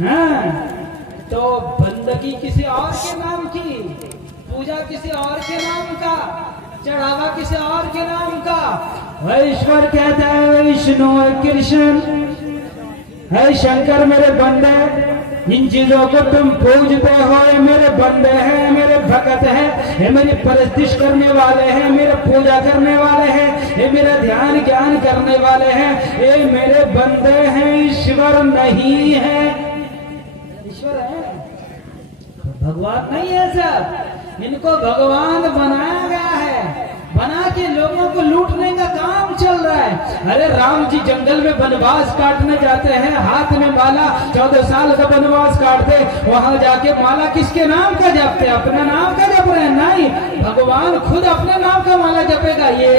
हाँ, तो बंदगी किसी और के नाम की, पूजा किसी और के नाम का, चढ़ावा किसी और के नाम का। ईश्वर कहता है विष्णु है कृष्ण है शंकर मेरे बंदे, इन चीजों को तुम पूजते हो, ये मेरे बंदे हैं, मेरे भक्त हैं, ये मेरी परस्तिश करने वाले हैं, मेरे पूजा करने वाले हैं, ये मेरा ध्यान ज्ञान करने वाले हैं, ये मेरे बंदे हैं, ईश्वर नहीं है। ईश्वर है, भगवान नहीं है सब। इनको भगवान बनाया गया है, बना के लोगों को लूटने का काम चल रहा है। अरे राम जी जंगल में वनवास काटने जाते हैं, हाथ में माला, 14 साल का वनवास काटते, वहां जाके माला किसके नाम का जपते? अपने नाम का जप रहे हैं? नहीं, भगवान खुद अपने नाम का माला जपेगा, ये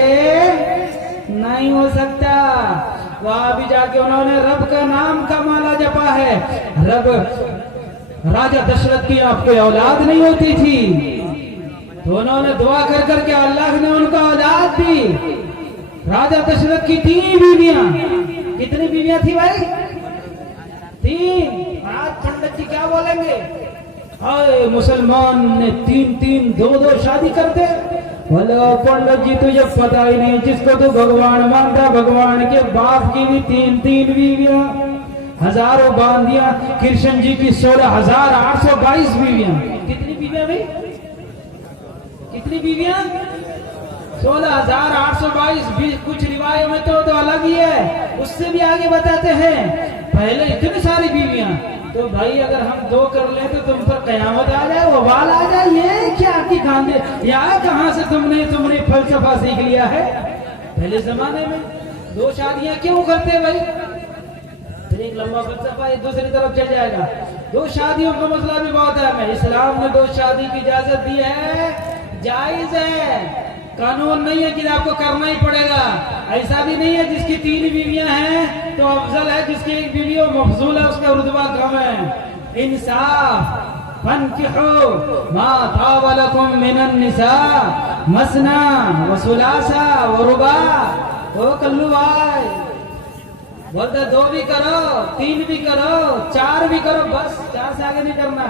नहीं हो सकता। वहां भी जाके उन्होंने रब का नाम का माला जपा है। रब राजा दशरथ की आपको औलाद नहीं होती थी, तो उन्होंने दुआ कर करके अल्लाह ने उनको औलाद दी। राजा दशरथ की 3 बीवियां, कितनी बीवियां थी भाई? 3। आज पंडित जी क्या बोलेंगे? हाय मुसलमान ने 3-3 2-2 शादी करते। बोले पंडित जी तुझे पता ही नहीं, जिसको तो भगवान मानता, भगवान के बाप की भी 3-3 बीवियां, हजारों बांधियां। कृष्ण जी की 16,822 बीवियां। कितनी बीवियां भाई? कितनी बीवियां? 16,822। कुछ रिवायों में तो अलग ही है, उससे भी आगे बताते हैं। पहले इतनी सारी बीवियां, तो भाई अगर हम 2 कर ले तो तुम पर कयामत आ जाए, वबाल आ जाए। ये क्या की गांधे, या कहां से तुमने फलसफा सीख लिया है? पहले जमाने में 2 शादियां क्यों करते भाई? फिर एक लंबा फलसफा एक दूसरी तरफ चल जाएगा। 2 शादियों का मसला भी बहुत है। इस्लाम ने 2 शादी की इजाजत दी है, जायज है, कानून नहीं है कि आपको करना ही पड़ेगा। ऐसा भी नहीं है जिसकी 3 बीवियां हैं तो अफजल है, जिसकी 1 बीवी हो मफजूल है, उसका रुतबा कम है। इंसाफ, फनकिहू मा ताब लकुम मिनन निसा मसना व सुलासा व रुबा। ओ कल्लू भाई बोलते 2 भी करो, 3 भी करो, 4 भी करो, बस 4 से आगे नहीं करना।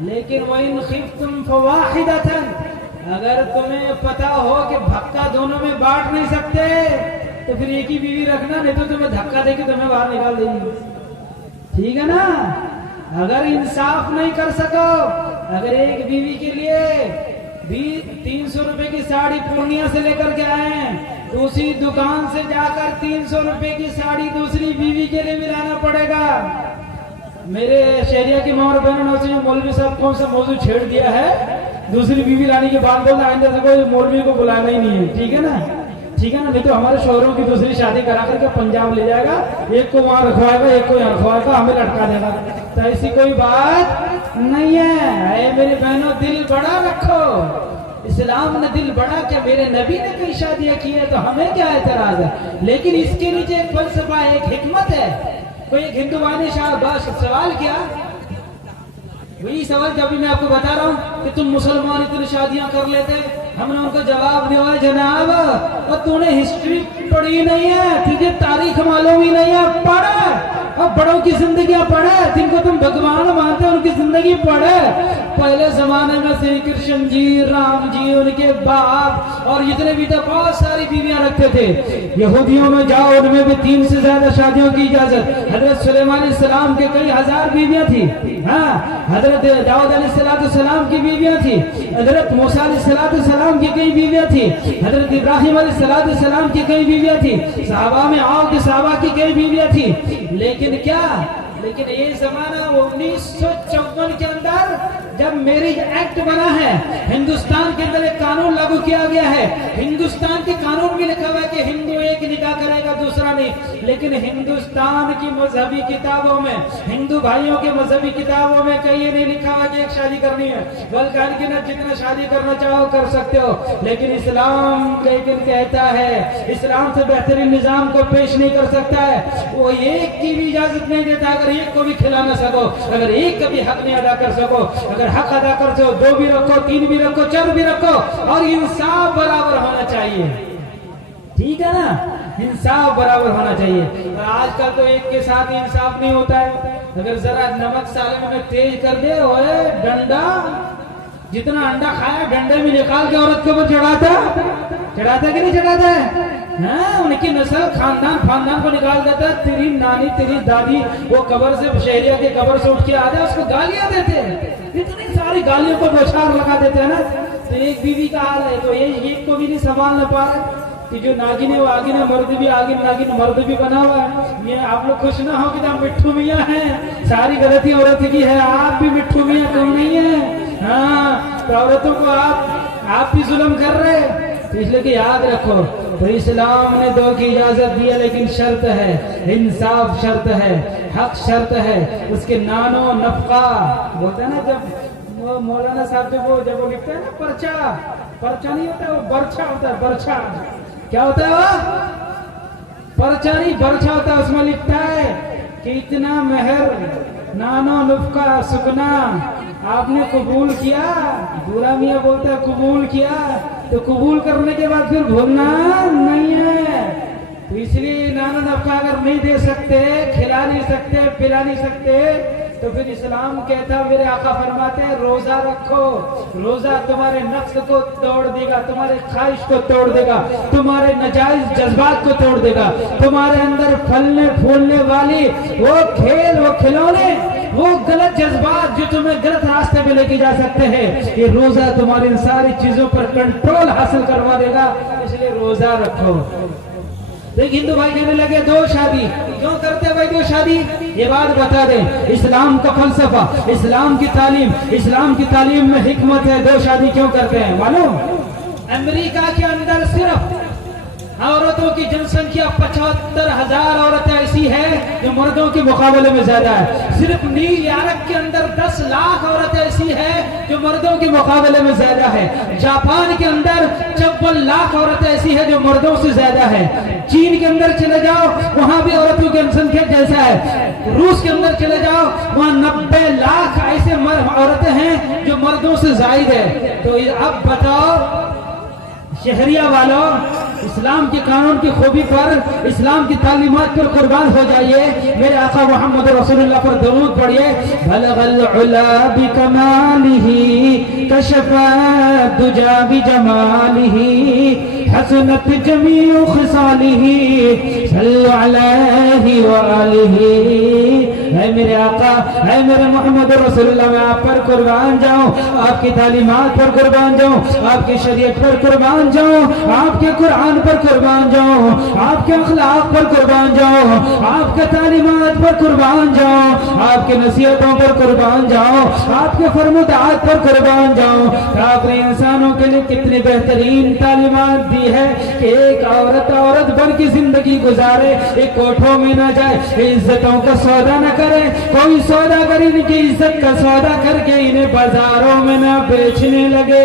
लेकिन वइन खिफ्तुम फवाहिदतन, अगर तुम्हें पता हो कि भक्का दोनों में बांट नहीं सकते तो फिर एक ही बीवी रखना, नहीं तो तुम्हें धक्का देके तुम्हें बाहर निकाल देंगे। ठीक है ना? अगर इंसाफ नहीं कर सको, अगर एक बीवी के लिए 300 रुपए की साड़ी पूर्णिया से लेकर के आए, तो उसी दुकान से जाकर 300 रुपए की साड़ी दूसरी बीवी के लिए भी लाना पड़ेगा। मेरे शहरिया की माँ और बहनों से मौलवी साहब कौन सा मौजूद छेड़ दिया है, दूसरी बीवी लाने के बाद बोलना आइंदा से कोई मौलवी को बुलाना ही नहीं है। ठीक है ना? ठीक है ना? नहीं तो हमारे शोहरों की दूसरी शादी करा करके पंजाब ले जाएगा, एक को वहां रखवाएगा, एक को यहाँ रखवाएगा, हमें लटका देगा। तो ऐसी कोई बात नहीं है। मेरी बहनों, दिल बड़ा रखो। इस्लाम ने दिल बड़ा, क्या मेरे नबी ने कई शादियां की है तो हमें क्या एतराज है? लेकिन इसके नीचे एक फलसफा, एक हिकमत है। कोई एक हिंदुआ ने शाबाश सवाल किया, वही सवाल जब भी मैं आपको बता रहा हूँ कि तुम मुसलमान इतनी शादियां कर लेते, हमने उनको जवाब दिया, जनाब और तूने हिस्ट्री पढ़ी नहीं है, तुझे तारीख मालूम ही नहीं है। पढ़े, अब बड़ों की जिंदगियां पढ़े, जिनको तुम भगवान मानते हो उनकी जिंदगी पढ़े। पहले जमाने में श्री कृष्ण जी, राम जी, उनके बाप और जितने भी थे बहुत सारी बीवियां रखते थे। यहूदियों में जाओ, उनमें भी 3 से ज्यादा शादियों की इजाजत। हजरत सुलेमान अलैहिस्सलाम के कई हजार बीवियां थी। हाँ, हजरत दाऊद अलैहिस्सलाम की बीवियां थी, हजरत मूसा अलैहिस्सलाम की कई बीवियां थी, हजरत इब्राहिम अलैहिस्सलाम की कई बीवियां थी, सहाबा में आओ कि सहाबा की कई बीवियां थी। लेकिन क्या, लेकिन ये जमाना 1954 के अंदर जब मैरिज एक्ट बना है, हिंदुस्तान के अंदर एक कानून लागू किया गया है। हिंदुस्तान के कानून में लिखा हुआ है कि हिंदू एक निकाह करेगा, दूसरा नहीं। लेकिन हिंदुस्तान की मजहबी किताबों में, हिंदू भाइयों के मजहबी किताबों में कहीं नहीं लिखा हुआ कि एक शादी करनी है, बल्कि ना जितना शादी करना चाहो कर सकते हो। लेकिन इस्लाम लेकिन कहता है, इस्लाम से बेहतरीन निजाम को पेश नहीं कर सकता है। वो एक की भी इजाजत नहीं देता अगर एक को भी खिला ना सको, अगर एक का भी हक नहीं अदा कर सको। अगर हक अदा कर सको, 2 भी रखो, 3 भी रखो, 4 भी रखो, और इंसाफ बराबर होना चाहिए। ठीक है ना? इंसाफ बराबर होना चाहिए। और आजकल तो एक के साथ इंसाफ नहीं होता है। अगर जरा नमक सालन में तेज कर दे, ओए डंडा, जितना अंडा खाया डंडे में निकाल के औरत के ऊपर चढ़ाता कि नहीं चढ़ाता है? हाँ, उनकी नस्ल खानदान को निकाल देता है। तेरी नानी तेरी दादी वो कब्र से, शहरिया के कब्र से उठ के आ जाए, उसको गालियां देते हैं, इतनी सारी गालियों को बौछार लगा देते हैं ना। तो एक बीवी का हाल है, तो ये एक को भी नहीं संभाल न पा रहे कि जो नागिन है वो आगिन है, मर्द भी आगिन, नागिन मर्द भी बना हुआ है। ये आप लोग खुश ना हो कि आप मिट्ठू मियाँ हैं, सारी गलती औरत की है, आप भी मिट्ठू मियाँ कम नहीं है। हाँ, तो औरतों को आप भी जुल्म कर रहे हैं। तो इसलिए कि याद रखो, तो इस्लाम ने दो की इजाजत दी है, लेकिन शर्त है, इंसाफ शर्त है, हक शर्त है, उसके नानो नफका बोलते हैं ना। जब मौलाना साहब जब वो लिखते हैं ना, पर्चा नहीं होता, वो बर्छा होता है। बर्छा क्या होता है? वो पर्चा नहीं, बर्छा होता है। उसमें लिखता है कि इतना मेहर नानो नफका सुकना आपने कबूल किया। बुरा मियाँ बोलता है कबूल किया, तो कबूल करने के बाद फिर भूलना नहीं है। तो इसलिए नाना नफका अगर नहीं दे सकते, खिला नहीं सकते, पिला नहीं सकते, तो फिर इस्लाम कहता, मेरे आका फरमाते हैं रोजा रखो। रोजा तुम्हारे नफ्स को तोड़ देगा, तुम्हारे ख्वाहिश को तोड़ देगा, तुम्हारे नाजायज जज्बात को तोड़ देगा, तुम्हारे अंदर फलने फूलने वाली वो खेल, वो खिलौने, वो गलत जज्बात जो तुम्हें गलत रास्ते पे लेके जा सकते हैं, ये रोजा तुम्हारी इन सारी चीजों पर कंट्रोल हासिल करवा देगा। इसलिए रोजा रखो। देख हिंदू भाई कहने लगे दो शादी क्यों करते भाई? दो शादी, ये बात बता दें, इस्लाम का फलसफा, इस्लाम की तालीम में हिकमत है। दो शादी क्यों करते हैं मालूम? अमेरिका के अंदर सिर्फ औरतों की जनसंख्या 75,000 औरतें ऐसी है जो मर्दों के मुकाबले में ज्यादा है। सिर्फ न्यूयॉर्क के अंदर 10 लाख औरतें ऐसी है जो मर्दों के मुकाबले में ज्यादा है। जापान के अंदर 54 लाख औरतें ऐसी है जो मर्दों से ज्यादा है। चीन के अंदर चले जाओ, वहां भी औरतों की जनसंख्या जैसा है। रूस के अंदर चले जाओ, वहां 90 लाख ऐसे औरतें हैं जो मर्दों से ज्यादा है। तो अब बताओ शहरिया वालों, इस्लाम के कानून की खूबी पर, इस्लाम की तालीमात पर कुर्बान हो जाइए। मेरे आका मोहम्मद रसूलुल्लाह पर दरूद पढ़िए। बलगल उला बिकमालिही कशफा दुजा बिजमालिही हसनत जमीउ खिसालिही सल्लल्लाहु अलैहि व आलिही। है मेरे आका, है मेरे मोहम्मद रसूलुल्लाह, मैं आप पर कुर्बान जाऊं, आपकी तालीमात पर कुर्बान जाऊं, आपकी शरीयत पर कुर्बान जाऊं, आपके कुरान पर कुर्बान जाऊं, आपके अखलाक पर कुर्बान जाऊं, आपके तालीमात पर कुर्बान जाऊं, आपके नसीहतों पर कुर्बान जाऊं, आपके फरमात पर कुर्बान जाऊं। आपने इंसानों के लिए कितनी बेहतरीन तालीमात दी है कि एक औरत बन की जिंदगी गुजारे, एक कोठों में न जाए, इज्जतों का सौदा न करे, कोई सौदागर इनकी इज्जत का सौदा करके इन्हें बाजारों में न बेचने लगे।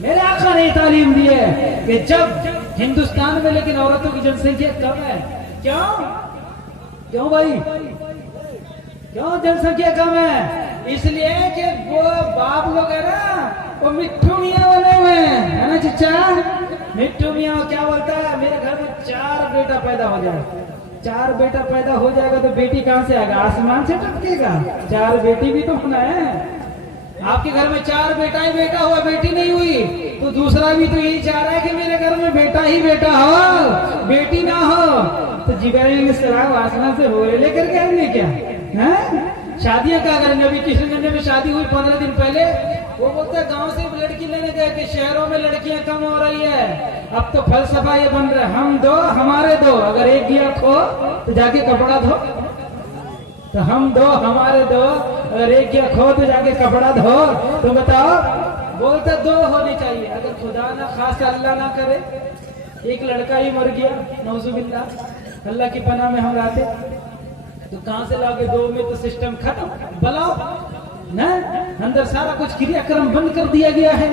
मेरे आका ने तालीम दी है कि जब हिंदुस्तान में लेकिन औरतों की जनसंख्या कम है। क्यों भाई? क्यों जनसंख्या कम है? इसलिए कि वो बाप लोग है ना, वो मिट्ठू मियाँ बने हुए हैं, है ना चिच्चा? मिट्ठू मियाँ क्या बोलता है, मेरे घर में 4 बेटा पैदा हो जाए। 4 बेटा पैदा हो जाएगा तो बेटी कहाँ से आएगा? आसमान से टपकेगा? 4 बेटी भी तो होना है। आपके घर में 4 बेटा ही बेटा हुआ, बेटी नहीं हुई, तो दूसरा भी तो यही चाह रहा है कि मेरे घर में बेटा ही बेटा हो, बेटी ना हो। तो जिब्राइल अलैहिस्सलाम आसमान से हो लेकर के आएंगे क्या? है शादियां क्या करेंगे? अभी किशनगंज में शादी हुई 15 दिन पहले, वो बोलते हैं गांव से लड़की लेने गए कि शहरों में लड़कियां कम हो रही है। अब तो फलसफा ये बन रहा है, हम दो हमारे दो, अगर एक दिया खो तो जाके कपड़ा धो, तो हम दो हमारे दो, अगर एक दिया खो तो जाके कपड़ा धो। तो बताओ, बोलते 2 होनी चाहिए। अगर खुदा ना खास अल्लाह ना करे एक लड़का ही मर गया, नौजुबिल्लाह, अल्लाह की पनाह में हम रहते, तो कहां से लाओगे? 2 में तो सिस्टम खत्म। बुलाओ ना, अंदर सारा कुछ क्रियाक्रम बंद कर दिया गया है,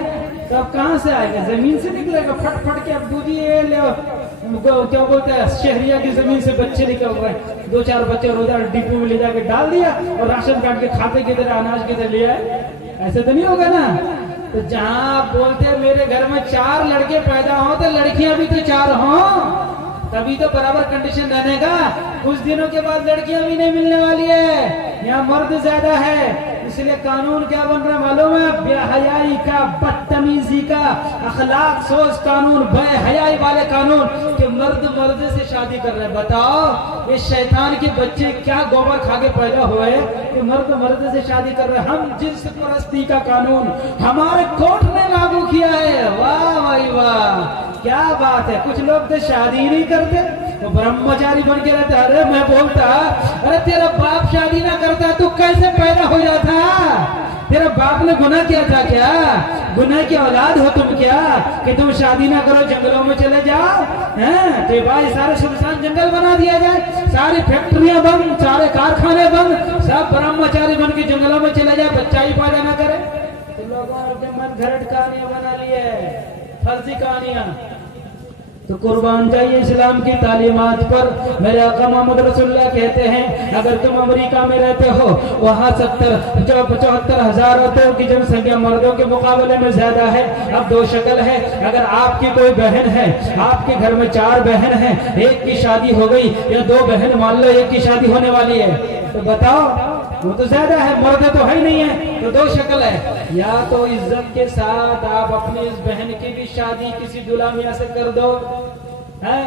तो अब कहां से आएगा? जमीन से निकलेगा फट फट के। अब दूधी ले क्या बोलते हैं, शहरिया की जमीन से बच्चे निकल रहे हैं। 2-4 बच्चे रोजा डिपो में ले जाके डाल दिया और राशन कार्ड के खाते किधर, अनाज किधर लिया है? ऐसे तो नहीं होगा ना। तो जहां आप बोलते हैं मेरे घर में 4 लड़के पैदा हो, तो लड़कियां भी तो 4 हो, तभी तो बराबर कंडीशन रहने का। कुछ दिनों के बाद लड़कियां भी नहीं मिलने वाली है, यहाँ मर्द ज्यादा है। इसलिए कानून क्या बन रहा मालूम है? बेहयाई का, बदतमीजी का, अखलाक सोच कानून, बेहयाई वाले कानून कि मर्द मर्द से शादी कर रहे। बताओ ये शैतान के बच्चे क्या गोबर खा के पैदा हुए कि मर्द मर्द से शादी कर रहे। हम जिन्स परस्ती का कानून हमारे कोर्ट ने लागू किया है। वाह भाई वाह, क्या बात है। कुछ लोग तो शादी नहीं करते, तो ब्रह्मचारी बन के रहते। अरे मैं बोलता, अरे तेरा बाप शादी ना करता तू कैसे पैदा हो जाता? तेरा बाप ने गुनाह किया था क्या? गुनाह की औलाद हो तुम क्या कि तुम शादी ना करो, जंगलों में चले जाओ? हैं तो भाई सारे सुनसान जंगल बना दिया जाए, सारी फैक्ट्रियां बंद, सारे कारखाने बंद, सब ब्रह्मचारी बन के जंगलों में चले जाए, बच्चा ही पैदा ना करे। तो लोगों ने मन घरट कहानियां बना ली है, फर्जी कहानियां। तो कुर्बान जाइए इस्लाम की तालीमात पर। मेरे आका मोहम्मद रसूलुल्लाह कहते हैं, अगर तुम अमेरिका में रहते हो, वहाँ 75,000 औरतों की जनसंख्या मर्दों के मुकाबले में ज्यादा है। अब दो शक्ल है, अगर आपकी कोई बहन है, आपके घर में 4 बहन है, एक की शादी हो गई या 2 बहन मान लो एक की शादी होने वाली है, तो बताओ वो तो ज्यादा है, मर्द तो है ही नहीं है। तो 2 शक्ल है, या तो इज्जत के साथ आप अपनी इस बहन की भी शादी किसी दूल्हा मियां से कर दो, है,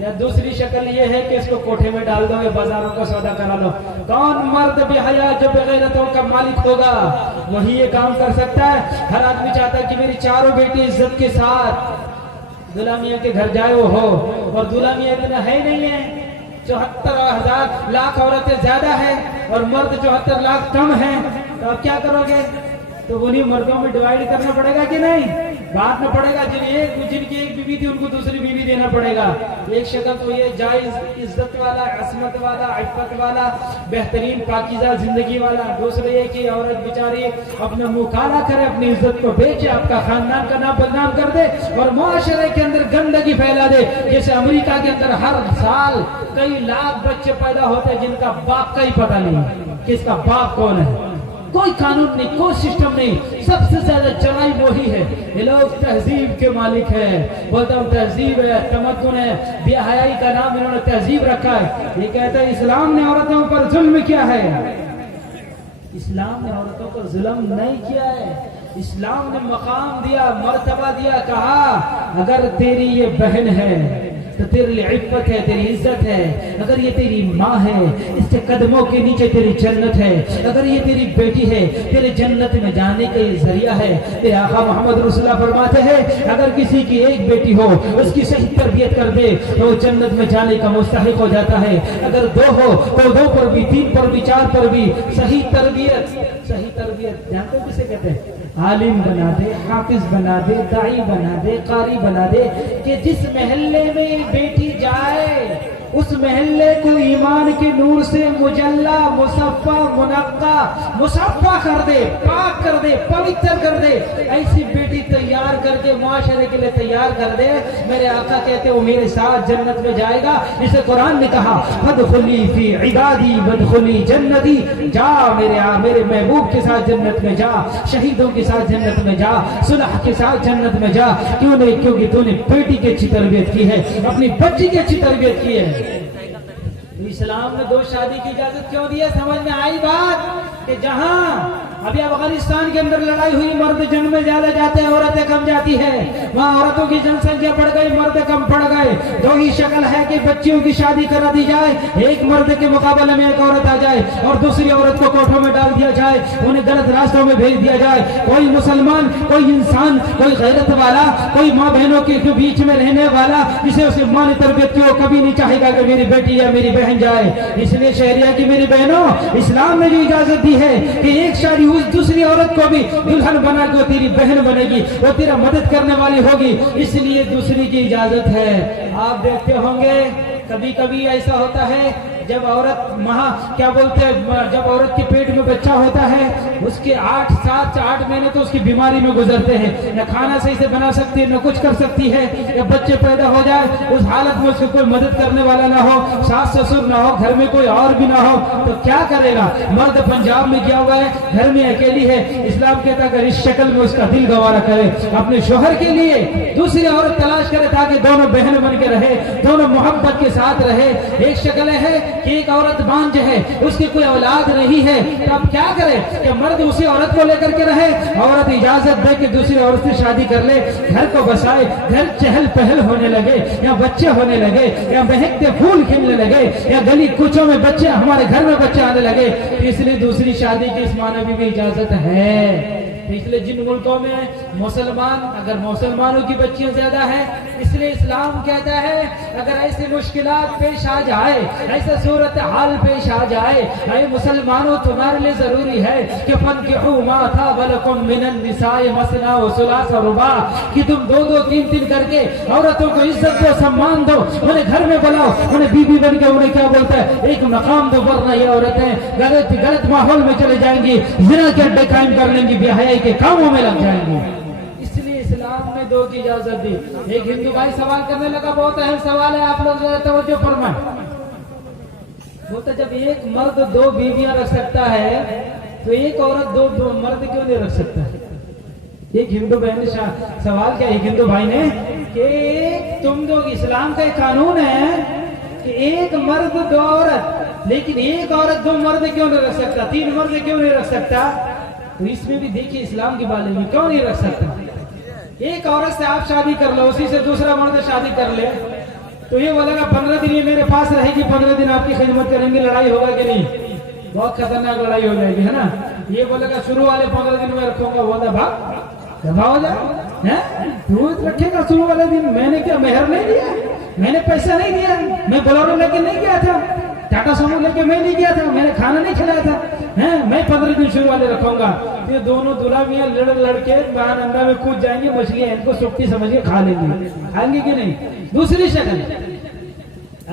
या दूसरी शक्ल ये है कि इसको कोठे में डाल दो या बाजारों का सौदा करा लो। कौन मर्द बेहया जो बेगैरतों का मालिक होगा वही ये काम कर सकता है। हर आदमी चाहता है कि मेरी 4 बेटी इज्जत के साथ दूल्हा मियां के घर जाए वो हो, और दूल्हा मियां इतना है नहीं है। 74,000 लाख औरतें ज्यादा है और मर्द 74 लाख कम है, तो अब क्या करोगे? तो उन्हीं मर्दों में डिवाइड करना पड़ेगा कि नहीं? बांटना पड़ेगा। जिनकी एक बीवी थी उनको दूसरी बीवी देना पड़ेगा। एक शक्ल तो ये जायज, इज्जत वाला, असमत वाला, इफ्फत वाला, बेहतरीन पाकीज़ा जिंदगी वाला। दूसरे ये कि औरत बेचारी अपना मुंह काला करे, अपनी इज्जत को बेचे, आपका खानदान का नाम बदनाम कर दे और मुआशरे के अंदर गंदगी फैला दे। जैसे अमेरिका के अंदर हर साल कई लाख बच्चे पैदा होते हैं जिनका बाप का ही पता नहीं किसका बाप कौन है। कोई कानून नहीं, कोई सिस्टम नहीं, सबसे ज्यादा चढ़ाई वही है। ये लोग तहजीब के मालिक है। बोलता हूँ तहजीब है, तमद्दुन है, बेहयाई का नाम इन्होंने तहजीब रखा है। ये कहता है इस्लाम ने औरतों पर जुल्म किया है। इस्लाम ने औरतों पर जुल्म नहीं किया है। इस्लाम ने मकाम दिया, मर्तबा दिया, कहा अगर तेरी ये बहन है तो तेरे लिए इज्जत है, तेरी इज्जत है। अगर ये तेरी माँ है, इसके कदमों के नीचे तेरी जन्नत है। अगर ये तेरी बेटी है, तेरे जन्नत में जाने का ये जरिया है। तेरे आका मोहम्मद रसूलुल्लाह फरमाते हैं, अगर किसी की एक बेटी हो, उसकी सही तरबियत कर दे तो जन्नत में जाने का मुस्तहिक हो जाता है। अगर 2 हो तो 2 पर भी, 3 पर भी, 4 पर भी सही तरबियत। सही तरबियत जानते हो किसे कहते हैं? आलिम बना दे, हाफिज बना दे, दाई बना दे, कारी बना दे, कि जिस महल्ले में बेटी जाए उस महल्ले को ईमान के नूर से मुजल्ला, मुसफ़ा, मुनक्का, मुसफ़ा कर दे, पाक कर दे, पवित्र कर दे। ऐसी बेटी तैयार करके मुआशरे के लिए तैयार कर दे। मेरे आका कहते वो मेरे साथ जन्नत में जाएगा। जिसे कुरान ने कहा फदखुली फी इबादी वदखुली जन्नती, जा मेरे महबूब के साथ जन्नत में जा, शहीदों के साथ जन्नत में जा, सुलह के साथ जन्नत में जा। क्यों नहीं? क्योंकि तूने बेटी की अच्छी तरबियत की है, अपनी बच्ची की अच्छी तरबियत की है। इस्लाम ने 2 शादी की इजाजत क्यों दी है? समझ में आई बात कि जहां अभी अफगानिस्तान के अंदर लड़ाई हुई, मर्द जंग में ज्यादा जाते हैं, औरतें कम जाती है। वहाँ औरतों की जनसंख्या बढ़ गई, मर्द कम पड़ गए। 2 ही शक्ल है कि बच्चियों की शादी करा दी जाए, एक मर्द के मुकाबले में एक औरत आ जाए और दूसरी औरत को कोठों में डाल दिया जाए, उन्हें गलत रास्तों में भेज दिया जाए। कोई मुसलमान, कोई इंसान, कोई गैरत वाला, कोई माँ बहनों के बीच में रहने वाला, जिसे उसे माँ ने तरबियत की, वो कभी नहीं चाहेगा कि मेरी बेटी या मेरी बहन जाए। इसलिए शहरिया की मेरी बहनों, इस्लाम ने जो इजाजत दी है कि एक शादी उस दूसरी औरत को भी दुल्हन बना के तेरी बहन बनेगी, वो तेरा मदद करने वाली होगी, इसलिए दूसरी की इजाजत है। आप देखते होंगे कभी कभी ऐसा होता है जब औरत क्या बोलते हैं, जब औरत के पेट में बच्चा होता है उसके 8 महीने तो उसकी बीमारी में गुजरते हैं, न खाना सही से बना सकती है, न कुछ कर सकती है। जब बच्चे पैदा हो जाए उस हालत में उसको कोई मदद करने वाला ना हो, सास ससुर ना हो, घर में कोई और भी ना हो, तो क्या करेगा? मर्द पंजाब में क्या हुआ है, घर में अकेली है, इस्लाम कहता है अगर इस शक्ल में उसका दिल गवारा करे, अपने शोहर के लिए दूसरी औरत तलाश करे ताकि दोनों बहन बन के रहे, दोनों मोहब्बत के साथ रहे। एक शक्ल है कि एक औरत बांझ है, उसकी कोई औलाद नहीं है, तो अब क्या करे कि मर्द उसी औरत को लेकर के रहे, औरत इजाजत दे कि दूसरी औरत से शादी कर ले, घर को बसाए, घर चहल पहल होने लगे, या बच्चे होने लगे, या महकते फूल खिलने लगे, या गली कुचों में बच्चे, हमारे घर में बच्चे आने लगे, इसलिए दूसरी शादी की इस मानवी भी इजाजत है। इसलिए जिन मुल्कों में मुसलमान, अगर मुसलमानों की बच्चियां ज्यादा है, इसलिए इस्लाम कहता है अगर ऐसी मुश्किलात पेश आ जाए, ऐसा सूरत हाल पेश आ जाए, अरे मुसलमानों तुम्हारे लिए जरूरी है कि फनकिहू मा ताबलकुम मिनन निसाए मसना व सुलास व रुबा, कि तुम 2-2 3-3 करके औरतों को इज्जत दो, सम्मान दो, उन्हें घर में बुलाओ, उन्हें बीबी बन के उन्हें क्या बोलता है एक मकाम दो, वरना ये औरतें गलत माहौल में चले जाएंगी, जिना के अड्डे कायम कर लेंगी, बेहयाई के कामों में लग जाएंगे। इसलिए इस्लाम ने 2 की इजाजत दी। एक हिंदू भाई सवाल करने लगा, बहुत अहम सवाल है, आप लोग तवज्जो फरमाएं। बोलता जब एक मर्द 2 बीवियां रख सकता है तो एक औरत 2 मर्द क्यों नहीं रख सकता? एक हिंदू बहन ने सवाल किया, एक हिंदू भाई ने कि तुम लोग, इस्लाम का एक कानून है कि एक मर्द 2 औरत, लेकिन एक औरत 2 मर्द क्यों नहीं रख सकता, 3 मर्द क्यों नहीं रख सकता? तो इसमें भी देखिए इस्लाम की बात है, क्यों नहीं रख सकता? एक औरत से आप शादी कर लो, उसी से दूसरा मर्द शादी कर ले, तो ये बोलेगा 15 दिन ये मेरे पास रहेगी, 15 दिन आपकी खिदमत करेंगे, लड़ाई होगा कि नहीं? बहुत खतरनाक लड़ाई हो जाएगी, है ना? ये बोलेगा शुरू वाले 15 दिन में रखूंगा, बोला भाग दफा हो जाए, तू रखेगा शुरू वाले दिन? मैंने क्या मेहर नहीं दिया, मैंने पैसा नहीं दिया, मैं बोलेरो लेके नहीं गया था, टाटा समूह लेके मैं नहीं गया था, मैंने खाना नहीं खिलाया था, मैं 15 दिन शुरू वाले रखूंगा। ये दोनों दूल्हा मियां लड़के बारांदा में कूद जाएंगे, मछलियां इनको सुक्ति समझ के खा लेंगे, खाएंगे कि नहीं? दूसरी शक्ल,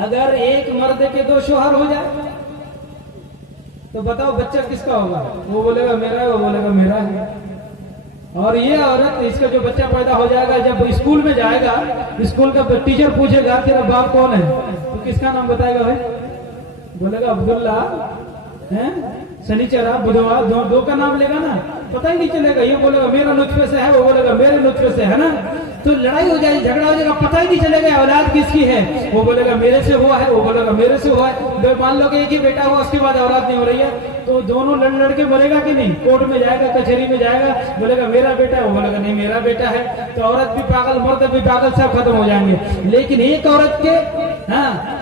अगर एक मर्द के 2 शोहर हो जाए तो बताओ बच्चा किसका होगा? वो बोलेगा मेरा है, वो बोलेगा मेरा है। और ये औरत, इसका जो बच्चा पैदा हो जाएगा, जब स्कूल में जाएगा, स्कूल का टीचर पूछेगा तेरा बाप कौन है, तो किसका नाम बताएगा भाई? बोलेगा अब्दुल्ला, शनिचरा, बुधवार, 2 का नाम लेगा ना, पता ही नहीं चलेगा। ये बोलेगा मेरा नुत्फे से है, वो बोलेगा मेरे नुत्फे से है ना, तो लड़ाई हो जाएगी, झगड़ा हो जाएगा, पता ही नहीं चलेगा औलाद किसकी है। वो बोलेगा मेरे से हुआ है, वो बोलेगा मेरे से हुआ है। मान लो कि एक ही बेटा हुआ, उसके बाद औलाद नहीं हो रही है, तो दोनों लड़ के मरेगा कि नहीं? कोर्ट में जाएगा, कचहरी में जाएगा, बोलेगा मेरा बेटा है, वो बोलेगा नहीं मेरा बेटा है। तो औरत भी पागल, मर्द भी पागल, सब खत्म हो जाएंगे। लेकिन एक औरत के,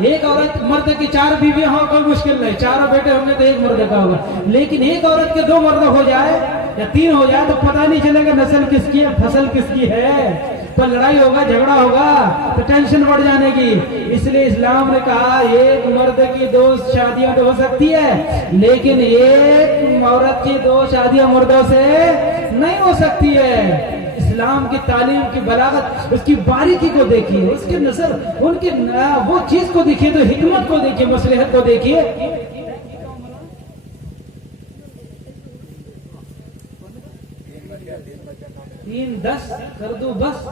एक औरत मर्द की 4 बीवियां हो, कोई मुश्किल नहीं, 4 बेटे होंगे तो 1 मर्द का होगा। लेकिन एक औरत के 2 मर्द हो जाए या 3 हो जाए तो पता नहीं चलेगा नस्ल किसकी है, फसल किसकी है। पर लड़ाई होगा, झगड़ा होगा तो टेंशन बढ़ जाने की। इसलिए इस्लाम ने कहा एक मर्द की 2 शादियां तो हो सकती है, लेकिन एक औरत की 2 शादियां मर्दों से नहीं हो सकती है। इस्लाम की तालीम की बलागत, उसकी बारीकी को देखिए, उसके नजर, उनकी वो चीज को देखिए, तो हिकमत को देखिए, मसलहत को देखिए। 3-10 कर दो बस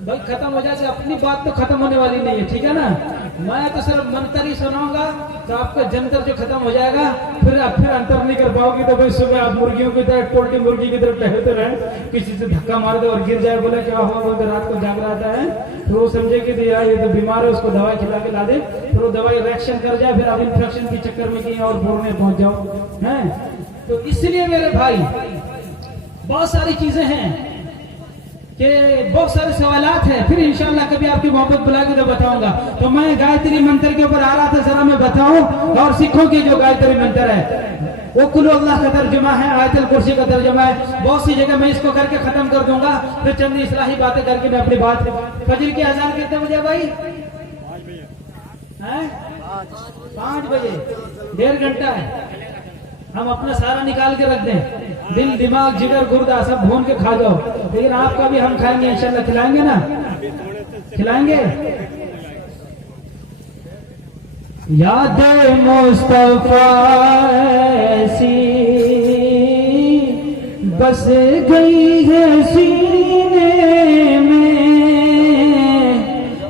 भाई, खत्म हो जाए। अपनी बात तो खत्म होने वाली नहीं है, ठीक है ना? मैं तो सिर्फ मंत्र ही सुनाऊंगा तो आपका जंतर जो खत्म हो जाएगा, फिर अंतर नहीं कर पाओगे। तो भाई सुबह आप मुर्गियों की तरह, पोल्ट्री मुर्गी की तरफ टहलते रहे, किसी से धक्का मार दो और गिर जाए, बोले क्या हुआ, तो रात को जाग रहा है, फिर वो समझे कि यार ये तो बीमार है, उसको दवाई खिला के ला दे, फिर वो दवाई रिएक्शन कर जाए, फिर आप इन्फेक्शन के चक्कर में कहीं और बोलने पहुंच जाओ, है? तो इसलिए मेरे भाई बहुत सारी चीजें हैं कि बहुत सारे सवालात हैं। फिर इंशाल्लाह कभी आपकी मोहब्बत बुला के तो बताऊंगा। तो मैं गायत्री मंत्र के ऊपर आ रहा था, जरा मैं बताऊं। और सिखों की जो गायत्री मंत्र है वो कुल अल्लाह का तर्जुमा है, आयतुल कुर्सी का तर्जुमा है। बहुत सी जगह मैं इसको करके खत्म कर दूंगा, फिर चंद इस्लाही बातें करके मैं अपनी बात। फजर की अजान कितने बजे भाई? 5 बजे, 1.5 घंटा है। हम अपना सारा निकाल के रख दें, दिल, दिमाग, जिगर, गुर्दा सब भून के खा जाओ। लेकिन आपका भी हम खाएंगे इंशाल्लाह, खिलाएंगे ना? खिलाएंगे। याद मुस्तफा ऐसी बस गई है सीने में,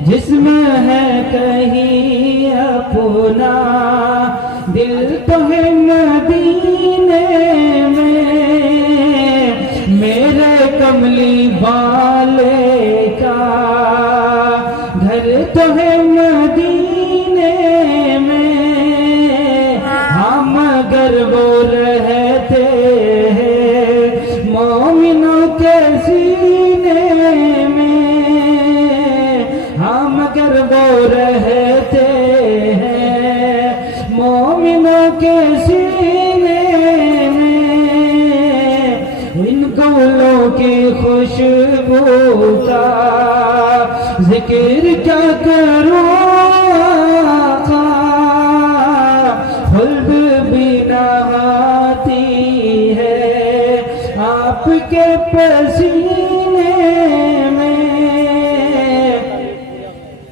जिसमें है कहीं अपना दिल तो है मदीने में। मेरे कमली वाले का घर तो है मदीने में। हम अगर वो रहते हैं मोमिनों के सीने में, हम अगर वो रहते हैं मोमिनों के सीने में, इन गौलों की खुशबू का जिक्र क्या करूं आका, खुल्द भी नहाती है आपके पसीने में।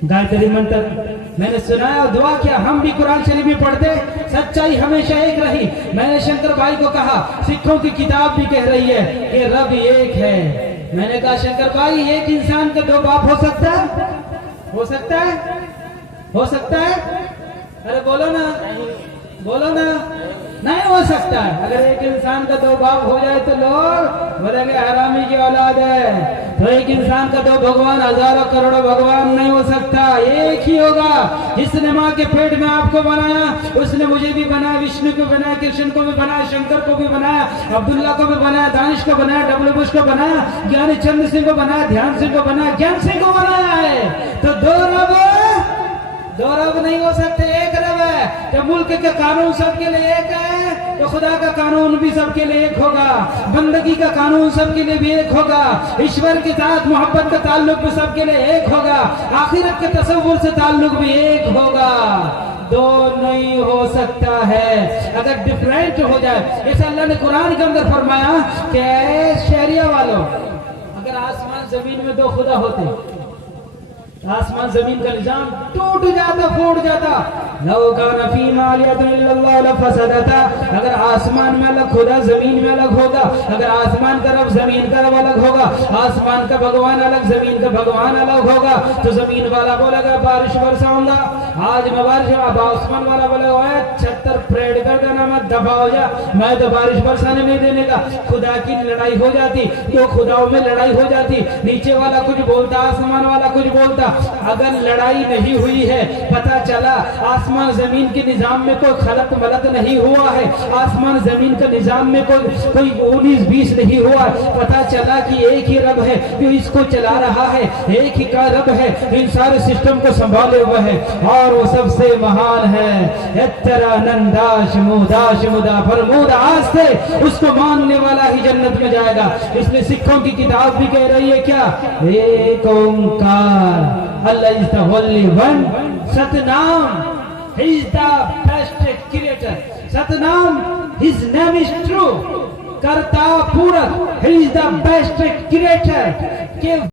गायत्री मंत्र मैंने सुनाया और दुआ किया, हम भी कुरान शरीफ में पढ़ते, सच्चाई हमेशा एक रही। मैंने शंकर भाई को कहा सिखों की किताब भी कह रही है कि रब एक है। मैंने कहा शंकर भाई एक इंसान का दो बाप हो सकता है? हो सकता है? हो सकता है? अरे बोलो ना, बोलो ना, नहीं हो सकता है। अगर एक इंसान का दो बाप हो जाए तो लोग बोलेंगे हरामी की औलाद है। तो एक इंसान का दो भगवान, हजारों करोड़ों भगवान नहीं हो सकता, एक ही होगा। जिसने माँ के पेट में आपको बनाया उसने मुझे भी बनाया, विष्णु को बनाया, कृष्ण को भी बनाया, शंकर को भी बनाया, अब्दुल्ला को भी बनाया, दानिश को बनाया, डब्ल्यू बुश को बनाया, ज्ञानी चंद्र सिंह को बनाया, ध्यान सिंह को बनाया, ज्ञान सिंह को बनाया है। तो दो रब नहीं हो सकते, एक रब है। तो मुल्क के कानून सबके लिए एक है तो खुदा का कानून भी सबके लिए एक होगा, बंदगी का कानून सबके लिए भी एक होगा, ईश्वर के साथ मोहब्बत का ताल्लुक भी सबके लिए एक होगा, आखिरत के तसव्वुर से ताल्लुक भी एक होगा। दो नहीं हो सकता है। अगर डिफरेंट हो जाए, जैसे अल्लाह ने कुरान के अंदर फरमाया कि शहरिया वालों, अगर आसमान जमीन में दो खुदा होते, आसमान जमीन का निजाम टूट जाता, फूट जाता। अगर आसमान में अलग खुदा, जमीन में अलग होगा। अगर आसमान का रब, जमीन का रब अलग होगा, आसमान का भगवान अलग, जमीन का भगवान अलग होगा, तो जमीन वाला बोलेगा बारिश बरसाऊंगा, आज मैं बारिश, अब आसमान वाला बोलेगा छत्तर परेड कर देना, मत दफा हो जा, मैं तो बारिश बरसाने नहीं देने का। खुदा की लड़ाई हो जाती, तो खुदाओं में लड़ाई हो जाती। नीचे वाला कुछ बोलता, आसमान वाला कुछ बोलता। अगर लड़ाई नहीं हुई है, पता चला आसमान जमीन के निजाम में कोई खलत मलत नहीं हुआ है, आसमान जमीन का निजाम में कोई 19-20 नहीं हुआ, पता चला कि एक ही रब है जो इसको चला रहा है, एक ही का रब है इन सारे सिस्टम को संभाले हुए है, और वो सबसे महान है। मुदा फरमूद, आज से उसको मानने वाला ही जन्नत में जाएगा। इसलिए सिखों की किताब भी कह रही है क्या, एक ओंकार, Allah is the only one. Satnam, He is the best creator. Satnam, His name is true. Karta Purak, He is the best creator.